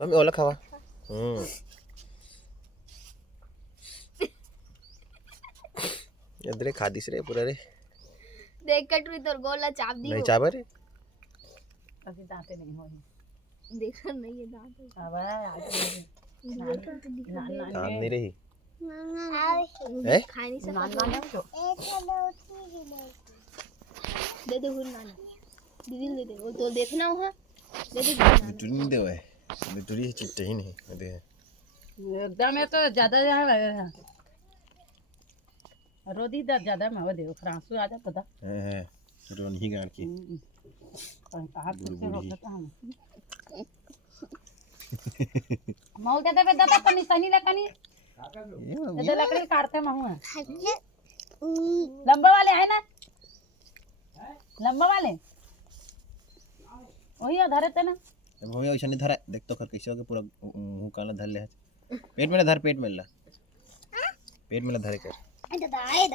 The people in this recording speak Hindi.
मम्मी ओला खावा इधर खा दिस रे पूरा रे देख कटरी तोर गोला चाप दी नहीं चाबा रे अभी दांते नहीं हो देखा नहीं है दांत अब आज दांत नहीं रही है खाई नहीं सकता तो दे दे हुन नाना दीदी दे दे वो तो देखना वहां दे दे बिटूरी नहीं दे है बिटूरी चिट्टे ही नहीं दे एकदम ये तो ज्यादा यहाँ रोदी दर्द ज्यादा मैं वो देखो फ्रांसु आ जाता था है रोन ही गाड़ की कहाँ से होता था हम मऊ कहते पे दादा कनी सनी ले कनी ये लकड़ी काटते महू है लंबा वाले है ना लंबा वाले वही धरे थे ना भैया ऐसा नहीं धरा देख तो कर कैसे हो गया पूरा मुंह काला धर ले पेट में ना धर पेट में ला पेट में ना धरे कर